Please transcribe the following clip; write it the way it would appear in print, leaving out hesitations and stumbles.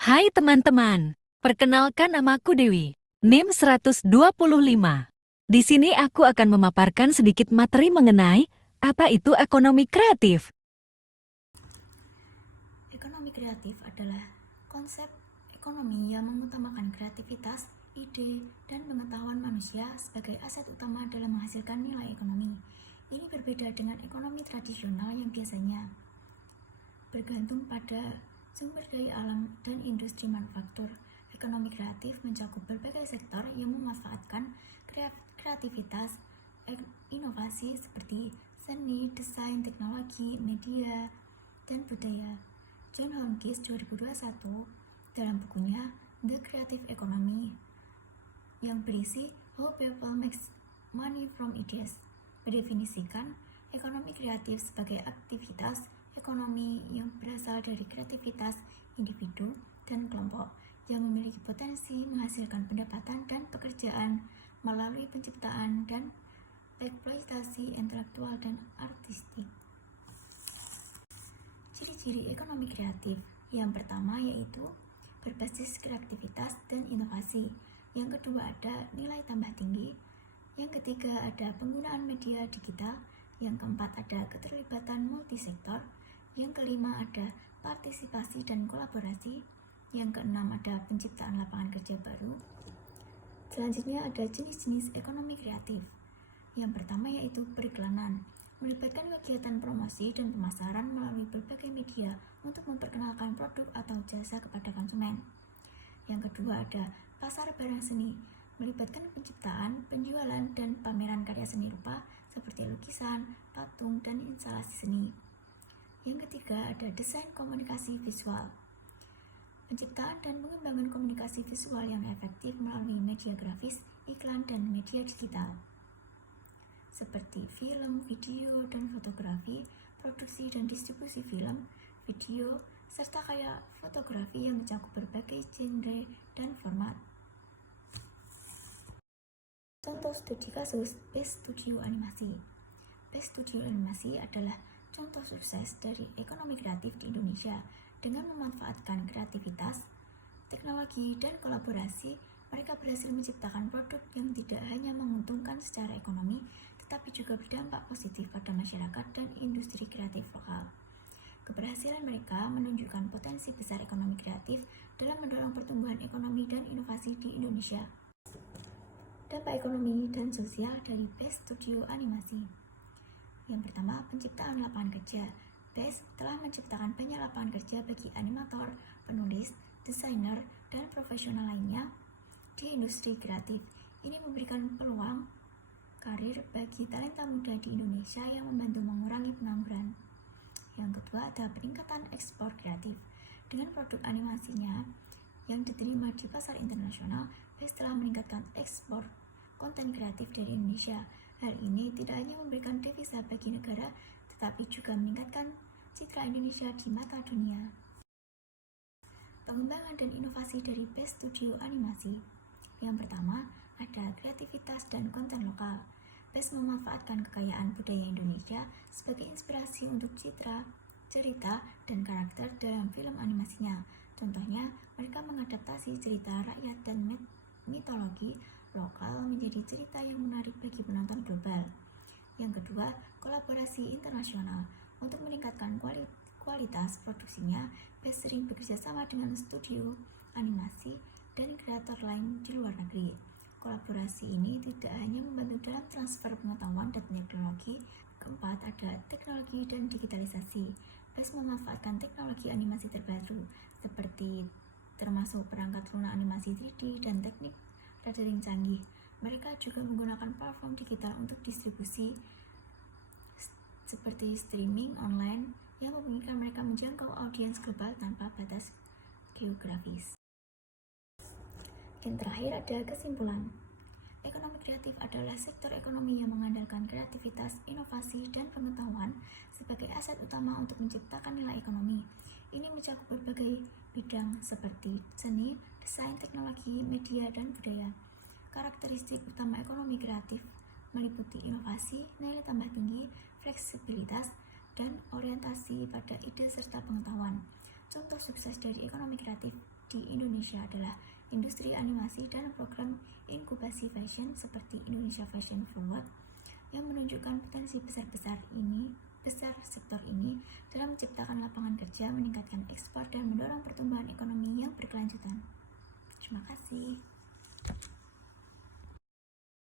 Hai teman-teman, perkenalkan namaku Dewi, NIM 125. Di sini aku akan memaparkan sedikit materi mengenai apa itu ekonomi kreatif. Ekonomi kreatif adalah konsep ekonomi yang mengutamakan kreativitas, ide, dan pengetahuan manusia sebagai aset utama dalam menghasilkan nilai ekonomi. Ini berbeda dengan ekonomi tradisional yang biasanya bergantung pada sumber daya alam dan industri manufaktur. Ekonomi kreatif mencakup berbagai sektor yang memanfaatkan kreativitas, inovasi seperti seni, desain, teknologi, media, dan budaya. John Hopkins 2021 dalam bukunya The Creative Economy yang berisi How People Make Money from Ideas mendefinisikan ekonomi kreatif sebagai aktivitas ekonomi yang berasal dari kreativitas individu dan kelompok yang memiliki potensi menghasilkan pendapatan dan pekerjaan melalui penciptaan dan eksploitasi intelektual dan artistik. Ciri-ciri ekonomi kreatif yang pertama yaitu berbasis kreativitas dan inovasi. Yang kedua ada nilai tambah tinggi. Yang ketiga ada penggunaan media digital. Yang keempat ada keterlibatan multisektor. Yang kelima ada partisipasi dan kolaborasi. Yang keenam ada penciptaan lapangan kerja baru. Selanjutnya ada jenis-jenis ekonomi kreatif. Yang pertama yaitu periklanan, melibatkan kegiatan promosi dan pemasaran melalui berbagai media untuk memperkenalkan produk atau jasa kepada konsumen. Yang kedua ada pasar barang seni, melibatkan penciptaan, penjualan, dan pameran karya seni rupa seperti lukisan, patung, dan instalasi seni. Yang ketiga ada desain komunikasi visual, penciptaan dan pengembangan komunikasi visual yang efektif melalui media grafis, iklan, dan media digital seperti film, video, dan fotografi, produksi dan distribusi film, video, serta karya fotografi yang mencakup berbagai genre dan format. Contoh studi kasus Best Studio Animasi. Best Studio Animasi adalah contoh sukses dari ekonomi kreatif di Indonesia. Dengan memanfaatkan kreativitas, teknologi, dan kolaborasi, mereka berhasil menciptakan produk yang tidak hanya menguntungkan secara ekonomi, tetapi juga berdampak positif pada masyarakat dan industri kreatif lokal. Keberhasilan mereka menunjukkan potensi besar ekonomi kreatif dalam mendorong pertumbuhan ekonomi dan inovasi di Indonesia. Dampak ekonomi dan sosial dari Best Studio Animasi. Yang pertama, penciptaan lapangan kerja. Best telah menciptakan banyak lapangan kerja bagi animator, penulis, desainer, dan profesional lainnya di industri kreatif. Ini memberikan peluang karir bagi talenta muda di Indonesia yang membantu mengurangi pengangguran. Yang kedua ada peningkatan ekspor kreatif. Dengan produk animasinya yang diterima di pasar internasional, Best telah meningkatkan ekspor konten kreatif dari Indonesia. Hal ini tidak hanya memberikan devisa bagi negara, tetapi juga meningkatkan citra Indonesia di mata dunia. Pengembangan dan inovasi dari Best Studio Animasi. Yang pertama, ada kreativitas dan konten lokal. Best memanfaatkan kekayaan budaya Indonesia sebagai inspirasi untuk citra, cerita, dan karakter dalam film animasinya. Contohnya, mereka mengadaptasi cerita rakyat dan mitologi lokal menjadi cerita yang menarik bagi penonton global. Yang kedua, kolaborasi internasional. Untuk meningkatkan kualitas produksinya, Best sering bekerja sama dengan studio animasi dan kreator lain di luar negeri. Kolaborasi ini tidak hanya membantu dalam transfer pengetahuan dan teknologi. Keempat, ada teknologi dan digitalisasi. Best memanfaatkan teknologi animasi terbaru seperti termasuk perangkat lunak animasi 3D dan teknik rendering canggih. Mereka juga menggunakan platform digital untuk distribusi seperti streaming online yang memungkinkan mereka menjangkau audiens global tanpa batas geografis. Yang terakhir ada kesimpulan. Ekonomi kreatif adalah sektor ekonomi yang mengandalkan kreativitas, inovasi, dan pengetahuan sebagai aset utama untuk menciptakan nilai ekonomi. Ini mencakup berbagai bidang seperti seni, desain, teknologi, media, dan budaya. Karakteristik utama ekonomi kreatif meliputi inovasi, nilai tambah tinggi, fleksibilitas, dan orientasi pada ide serta pengetahuan. Contoh sukses dari ekonomi kreatif di Indonesia adalah industri animasi dan program inkubasi fashion seperti Indonesia Fashion Forward yang menunjukkan potensi besar sektor ini dalam menciptakan lapangan kerja, meningkatkan ekspor, dan mendorong pertumbuhan ekonomi yang berkelanjutan. Terima kasih.